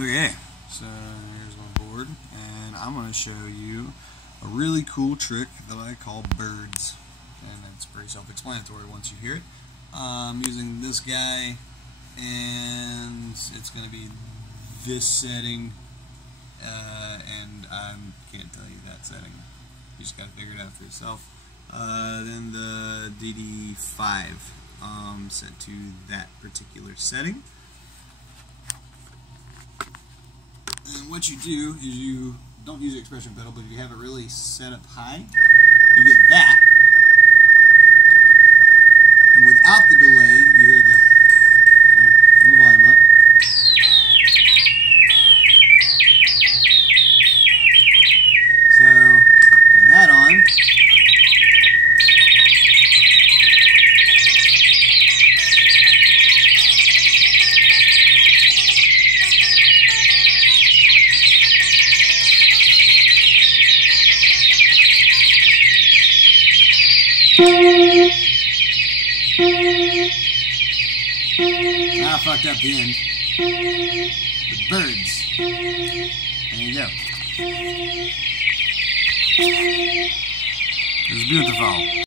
Okay, so here's my board, and I'm going to show you a really cool trick that I call birds, and it's pretty self-explanatory once you hear it. I'm using this guy, and it's going to be this setting, and I can't tell you that setting. You just got to figure it out for yourself. Then the DD5 set to that particular setting. And what you do is you don't use the expression pedal, but if you have it really set up high, you get that. And without the delay, you hear the, turn the volume up. So, turn that on. I fucked up the end. With birds. There you go. It's beautiful.